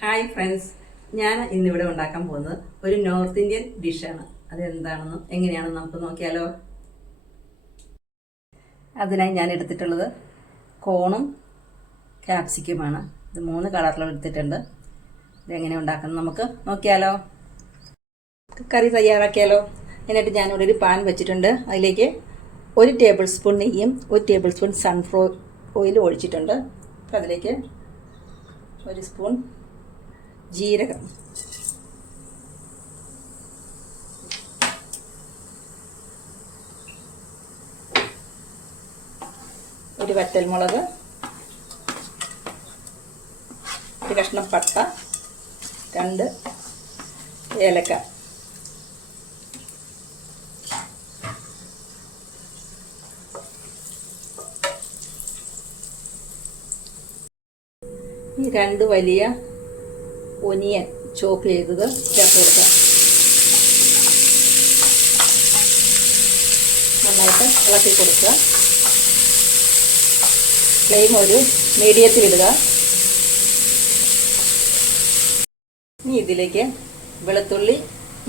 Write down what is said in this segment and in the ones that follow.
Hi friends ഞാൻ ഇന്നിവിടെ ഉണ്ടാക്കാൻ പോകുന്നത് ഒരു നോർത്ത് ഇന്ത്യൻ ഡിഷാണ് അതെന്താണെന്നും എങ്ങനെയാണെന്ന് നമുക്ക് നോക്കിയാലോ? അതിനായി ഞാൻ എടുത്തിട്ടുള്ളത് കോണും ക്യാപ്സിക്കുമാണ്. ഇത് മൂന്ന് കളറിലും എടുത്തിട്ടുണ്ട്. ഇതെങ്ങനെ ഉണ്ടാക്കുന്നത് നമുക്ക് നോക്കിയാലോ? കറി തയ്യാറാക്കിയാലോ? അതിനായിട്ട് ഞാനിവിടെ ഒരു പാൻ വെച്ചിട്ടുണ്ട്. അതിലേക്ക് ഒരു ടേബിൾ സ്പൂൺ നെയ്യും ഒരു ടേബിൾ സ്പൂൺ സൺഫ്ലവർ ഓയിൽ ഒഴിച്ചിട്ടുണ്ട്. അപ്പോൾ അതിലേക്ക് ഒരു സ്പൂൺ ജീരകം. ഒരു വറ്റൽമുളക് ഒരു കഷ്ണം പട്ട രണ്ട് ഏലക്ക. ഈ രണ്ട് വലിയ ഒനിയൻ ചോപ്പ് ചെയ്തത് ചേർത്ത് നന്നായിട്ട് ഇളക്കി കൊടുക്കുക. ഫ്ലെയിം ഒരു മീഡിയത്തിൽ ഇടുക. ഇനി ഇതിലേക്ക് വെളുത്തുള്ളി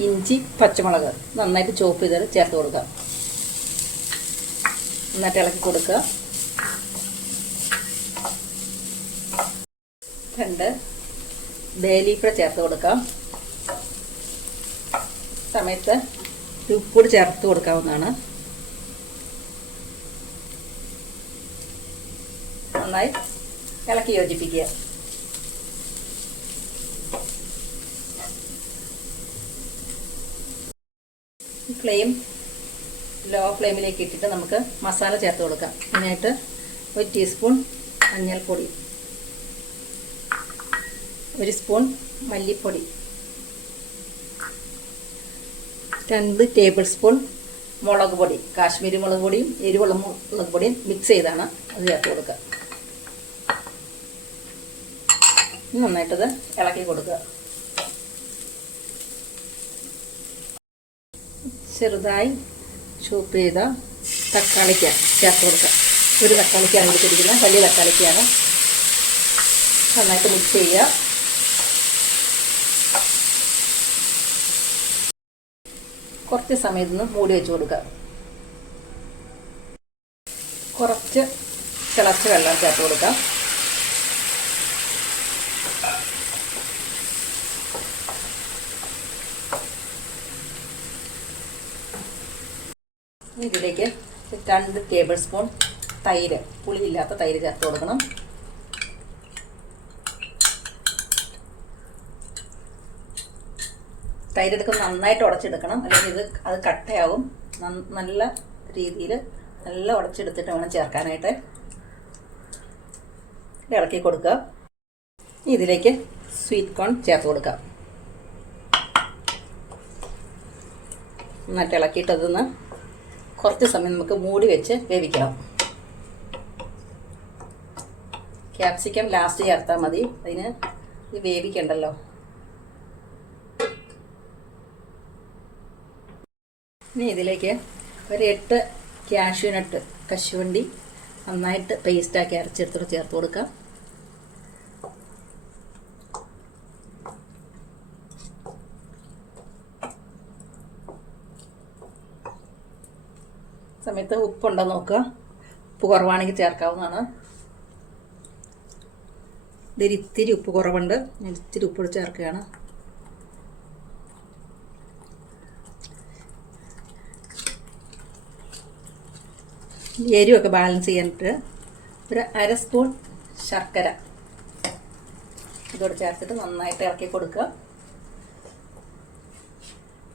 ഇഞ്ചി പച്ചമുളക് നന്നായിട്ട് ചോപ്പ് ചെയ്ത് ചേർത്ത് കൊടുക്കുക. നന്നായിട്ട് ഇളക്കി കൊടുക്കുക. രണ്ട് ബേ ലീഫ് ചേർത്ത് കൊടുക്കാം. സമയത്ത് ഉപ്പൂട് ചേർത്ത് കൊടുക്കാവുന്നതാണ്. നന്നായി ഇളക്കി യോജിപ്പിക്കുക. ഫ്ലെയിം ലോ ഫ്ലെയിമിലേക്ക് ഇട്ടിട്ട് നമുക്ക് മസാല ചേർത്ത് കൊടുക്കാം. അതിനായിട്ട് ഒരു ടീസ്പൂൺ മഞ്ഞൾപ്പൊടി. ഒരു സ്പൂൺ മല്ലിപ്പൊടി. രണ്ട് ടേബിൾ സ്പൂൺ മുളക് പൊടി. കാശ്മീരി മുളക് പൊടിയും എരിവുള്ള മുളക് പൊടിയും മിക്സ് ചെയ്താണ് അത് ചേർത്ത് കൊടുക്കുക. നന്നായിട്ടത് ഇളക്കി കൊടുക്കുക. ചെറുതായി ചൂപ്പ് ചെയ്ത തക്കാളിക്ക ചേർത്ത് കൊടുക്കുക. ഒരു തക്കാളിക്കാണ് എടുത്തിരിക്കുന്നത് വലിയ തക്കാളിക്കാണ് നന്നായിട്ട് മിക്സ് ചെയ്യുക. കുറച്ച് സമയത്ത് നിന്ന് മൂടി വെച്ച് കൊടുക്കുക. കുറച്ച് തിളച്ച വെള്ളം ചേർത്ത് കൊടുക്കാം. ഇതിലേക്ക് രണ്ട് ടേബിൾ സ്പൂൺ തൈര് പുളിയില്ലാത്ത തൈര് ചേർത്ത് കൊടുക്കണം. തൈരെടുക്കും നന്നായിട്ട് ഉടച്ചെടുക്കണം. അല്ലെങ്കിൽ ഇത് അത് കട്ടയാവും നല്ല രീതിയിൽ നല്ല ഉടച്ചെടുത്തിട്ട് വേണം ചേർക്കാനായിട്ട്. ഇളക്കി കൊടുക്കുക. ഇതിലേക്ക് സ്വീറ്റ് കോൺ ചേർത്ത് കൊടുക്കുക. നന്നായിട്ട് ഇളക്കിയിട്ട് അതൊന്ന് കുറച്ച് സമയം നമുക്ക് മൂടി വെച്ച് വേവിക്കണം. ക്യാപ്സിക്കം ലാസ്റ്റ് ചേർത്താൽ മതി. അതിന് ഇത് വേവിക്കണ്ടല്ലോ. ഇനി ഇതിലേക്ക് ഒരു എട്ട് ക്യാഷ്യൂനട്ട് കശുവണ്ടി നന്നായിട്ട് പേസ്റ്റാക്കി അരച്ചെടുത്തോട് ചേർത്ത് കൊടുക്കാം. സമയത്ത് ഉപ്പുണ്ടോ നോക്കുക ഉപ്പ് കുറവാണെങ്കിൽ ചേർക്കാവുന്നതാണ്. ഇതിൽ ഇത്തിരി ഉപ്പ് കുറവുണ്ട്. ഞാൻ ഇത്തിരി ഉപ്പ് ചേർക്കുകയാണ്. എരിവൊക്കെ ബാലൻസ് ചെയ്യാനിട്ട് ഒരു അര സ്പൂൺ ശർക്കര. ഇതോട് ചേർത്തിട്ട് നന്നായിട്ട് ഇറക്കി കൊടുക്കുക.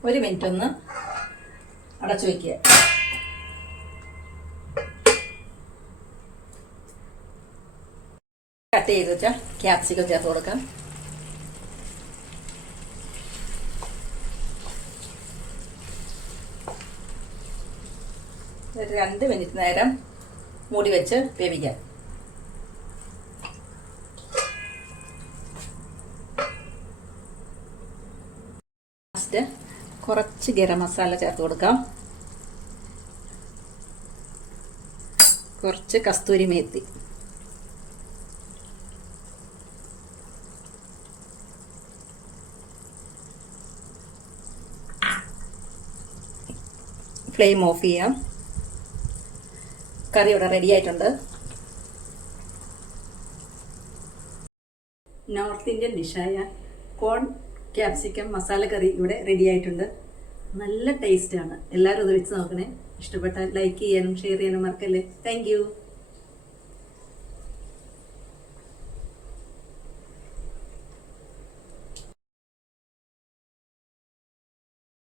ഒരു മിനിറ്റ് ഒന്ന് അടച്ചു വയ്ക്കുക കട്ട് ചെയ്ത് വെച്ചാൽ ക്യാപ്സിക്കം ചേർത്ത് കൊടുക്കാം. ഒരു രണ്ട് മിനിറ്റ് നേരം മൂടി വെച്ച് വേവിക്കാം. ലാസ്റ്റ് കുറച്ച് ഗരം മസാല ചേർത്ത് കൊടുക്കാം. കുറച്ച് കസ്തൂരി മേത്തി. ഫ്ലെയിം ഓഫ് ചെയ്യാം. കറി ഇവിടെ റെഡി ആയിട്ടുണ്ട്. നോർത്ത് ഇന്ത്യൻ ഡിഷായ കോൺ ക്യാപ്സിക്കം മസാല കറി ഇവിടെ റെഡി ആയിട്ടുണ്ട്. നല്ല ടേസ്റ്റാണ് എല്ലാവരും ഇത് വെച്ച് നോക്കണേ. ഇഷ്ടപ്പെട്ടാൽ ലൈക്ക് ചെയ്യാനും ഷെയർ ചെയ്യാനും മറക്കല്ലേ. താങ്ക്